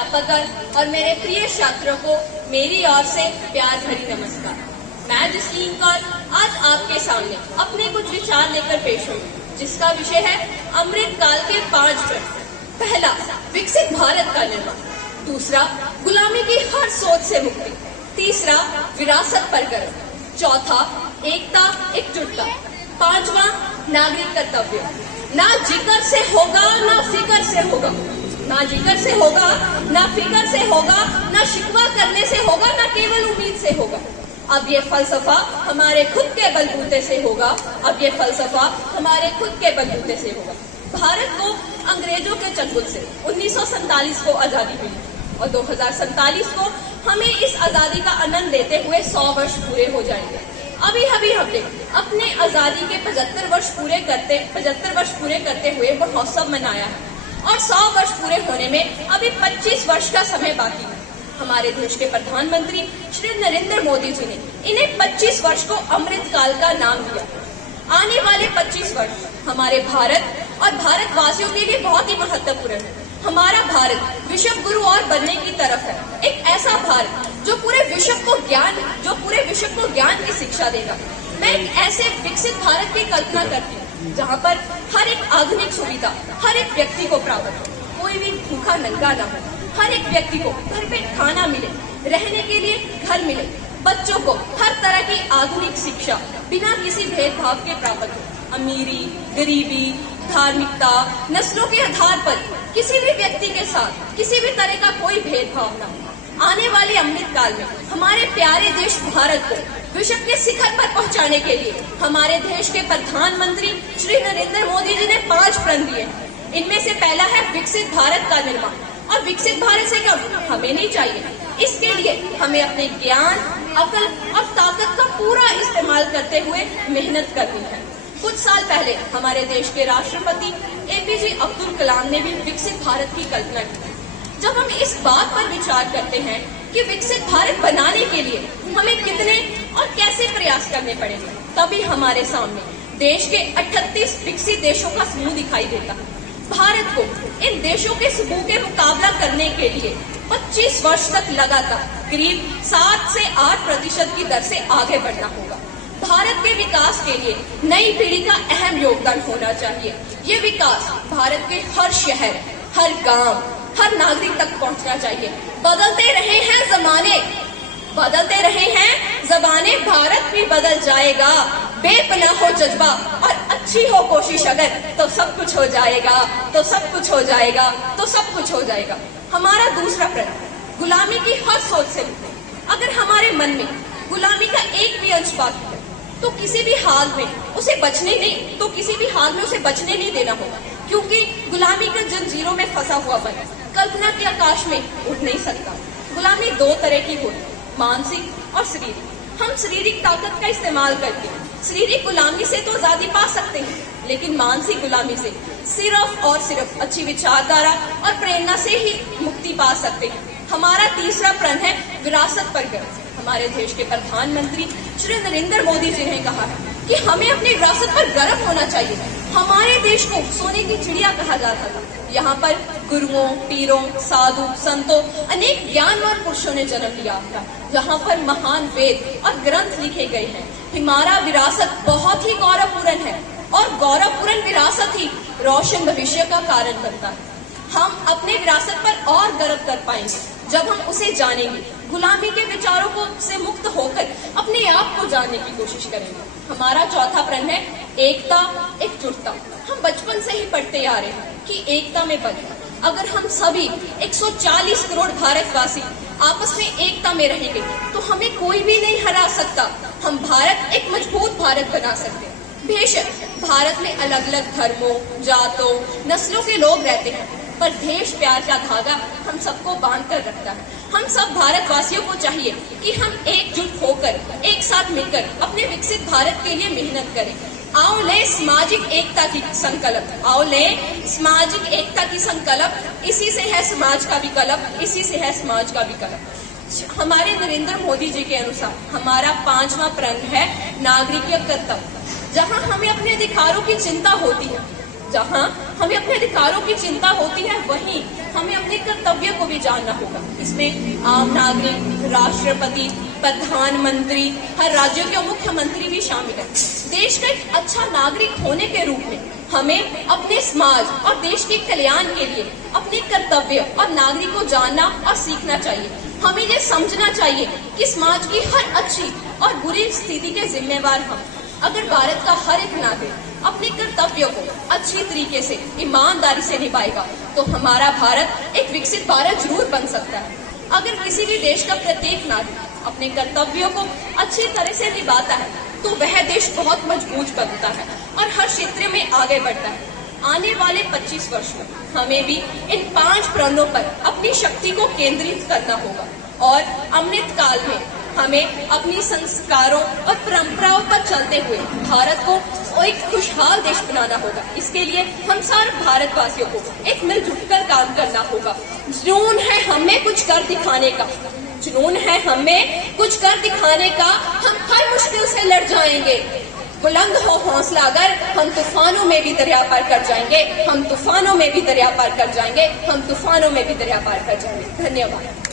अध्यापकगण और मेरे प्रिय छात्रों को मेरी ओर से प्यार भरी नमस्कार। मैं जसलीन कौर आज आपके सामने अपने कुछ विचार लेकर पेश हुई, जिसका विषय है अमृत काल के 5 प्रश्न। पहला, विकसित भारत का निर्माण। दूसरा, गुलामी की हर सोच से मुक्ति। तीसरा, विरासत पर गर्व। चौथा, एकता एकजुटता। पांचवा, नागरिक कर्तव्य। ना जिक्र से होगा ना फिक्र से होगा, ना जिक्र से होगा ना फिक्र से होगा, ना शिकवा करने से होगा, ना केवल उम्मीद से होगा। अब ये फलसफा हमारे खुद के बलबूते से होगा, अब ये फलसफा हमारे खुद के बलबूते से होगा। भारत को अंग्रेजों के चंगुल से 1947 को आजादी मिली और 2047 को हमें इस आजादी का आनंद लेते हुए 100 वर्ष पूरे हो जाएंगे। अभी हमने अपने आजादी के 75 वर्ष पूरे करते हुए महोत्सव मनाया है और 100 वर्ष पूरे होने में अभी 25 वर्ष का समय बाकी है। हमारे देश के प्रधानमंत्री श्री नरेंद्र मोदी जी ने इन्हें 25 वर्ष को अमृत काल का नाम दिया। आने वाले 25 वर्ष हमारे भारत और भारतवासियों के लिए बहुत ही महत्वपूर्ण है। हमारा भारत विश्व गुरु और बनने की तरफ है, एक ऐसा भारत जो पूरे विश्व को ज्ञान की शिक्षा देगा। मैं एक ऐसे विकसित भारत की कल्पना करती हूँ जहाँ पर हर एक आधुनिक सुविधा हर एक व्यक्ति को प्राप्त हो, कोई भी भूखा नंगा न हो, हर एक व्यक्ति को भरपेट खाना मिले, रहने के लिए घर मिले, बच्चों को हर तरह की आधुनिक शिक्षा बिना किसी भेदभाव के प्राप्त हो। अमीरी, गरीबी, धार्मिकता, नस्लों के आधार पर किसी भी व्यक्ति के साथ किसी भी तरह का कोई भेदभाव न हो। आने वाले अमृत काल में हमारे प्यारे देश भारत को विश्व के शिखर पर पहुंचाने के लिए हमारे देश के प्रधानमंत्री श्री नरेंद्र मोदी जी ने 5 प्रण दिए हैं। इनमें से पहला है विकसित भारत का निर्माण। और विकसित भारत से कब हमें नहीं चाहिए, इसके लिए हमें अपने ज्ञान, अकल और ताकत का पूरा इस्तेमाल करते हुए मेहनत करनी है। कुछ साल पहले हमारे देश के राष्ट्रपति APJ अब्दुल कलाम ने भी विकसित भारत की कल्पना की। जब हम इस बात पर विचार करते हैं कि विकसित भारत बनाने के लिए हमें कितने और कैसे प्रयास करने पड़ेंगे, तभी हमारे सामने देश के 38 विकसित देशों का समूह दिखाई देता है। भारत को इन देशों के समूह के मुकाबला करने के लिए 25 वर्ष तक लगातार करीब 7 से 8% की दर से आगे बढ़ना होगा। भारत के विकास के लिए नई पीढ़ी का अहम योगदान होना चाहिए। ये विकास भारत के हर शहर, हर गांव, हर नागरिक तक पहुंचना चाहिए। बदलते रहे हैं जमाने, भारत भी बदल जाएगा। बेपनाह हो जज्बा और अच्छी हो कोशिश अगर, तो सब कुछ हो जाएगा। हमारा दूसरा प्रण, गुलामी की हर सोच से मुक्ति। अगर हमारे मन में गुलामी का एक भी अंश बाकी है तो किसी भी हाल में उसे बचने नहीं देना होगा, क्योंकि गुलामी के जंजीरों में फंसा हुआ मन कल्पना के आकाश में उड़ नहीं सकता। गुलामी 2 तरह की होती, मानसिक और शारीरिक। हम शारीरिक ताकत का इस्तेमाल करके शारीरिक गुलामी से तो आजादी पा सकते हैं, लेकिन मानसिक गुलामी से सिर्फ और सिर्फ अच्छी विचारधारा और प्रेरणा से ही मुक्ति पा सकते हैं। हमारा तीसरा प्रण है विरासत पर गर्व। हमारे देश के प्रधानमंत्री श्री नरेंद्र मोदी जी ने कहा है कि हमें अपनी विरासत पर गर्व होना चाहिए। हमारे देश को सोने की चिड़िया कहा जाता था। यहाँ पर गुरुओं, पीरों, साधु, संतों, अनेक ज्ञानवान पुरुषों ने जन्म लिया था, जहाँ पर महान वेद और ग्रंथ लिखे गए हैं। हमारा विरासत बहुत ही गौरवपूर्ण है और गौरवपूर्ण विरासत ही रोशन भविष्य का कारण बनता है। हम अपने विरासत पर और गर्व कर पाएंगे जब हम उसे जानेंगे, गुलामी के विचारों को से मुक्त होकर अपने आप को जानने की कोशिश करेंगे। हमारा चौथा प्रण है एकता एकजुटता। हम बचपन से ही पढ़ते आ रहे हैं कि एकता में बल है। अगर हम सभी 140 करोड़ भारतवासी आपस में एकता में रहेंगे तो हमें कोई भी नहीं हरा सकता। हम भारत एक मजबूत भारत बना सकते हैं। बेशक भारत में अलग अलग धर्मों, जातों, नस्लों के लोग रहते हैं, पर देश प्यार का धागा हम सबको बांध कर रखता है। हम सब भारतवासियों को चाहिए कि हम एकजुट होकर, एक साथ मिलकर अपने विकसित भारत के लिए मेहनत करें। आओ ले सामाजिक एकता की संकल्प, इसी से है समाज का विकल्प, हमारे नरेंद्र मोदी जी के अनुसार हमारा 5वां प्रण है नागरिक कर्तव्य। जहां हमें अपने अधिकारों की चिंता होती है जहाँ हमें अपने अधिकारों की चिंता होती है, वहीं हमें अपने कर्तव्य को भी जानना होगा। इसमें आम नागरिक, राष्ट्रपति, प्रधानमंत्री, हर राज्यों के मुख्यमंत्री भी शामिल है। देश का एक अच्छा नागरिक होने के रूप में हमें अपने समाज और देश के कल्याण के लिए अपने कर्तव्य और नागरिक को जानना और सीखना चाहिए। हमें ये समझना चाहिए कि समाज की हर अच्छी और बुरी स्थिति के जिम्मेवार हम। अगर भारत का हर एक नागरिक अपने कर्तव्यों को अच्छी तरीके से, ईमानदारी से निभाएगा तो हमारा भारत एक विकसित भारत जरूर बन सकता है। अगर किसी भी देश का प्रत्येक नागरिक अपने कर्तव्यों को अच्छी तरह से निभाता है तो वह देश बहुत मजबूत बनता है और हर क्षेत्र में आगे बढ़ता है। आने वाले 25 वर्ष में हमें भी इन 5 प्रणों पर अपनी शक्ति को केंद्रित करना होगा और अमृत काल में हमें अपनी संस्कारों और परंपराओं पर चलते हुए भारत को एक खुशहाल देश बनाना होगा। इसके लिए हम सारे भारतवासियों को एक मिलजुल कर काम करना होगा। जुनून है हमें कुछ कर दिखाने का, जुनून है हमें कुछ कर दिखाने का, हम हर मुश्किल से लड़ जाएंगे। बुलंद हो हौसला अगर, हम तूफानों में भी दरिया पार कर जाएंगे, हम तूफानों में भी दरिया पार कर जाएंगे, हम तूफानों में भी दरिया पार कर जाएंगे। धन्यवाद।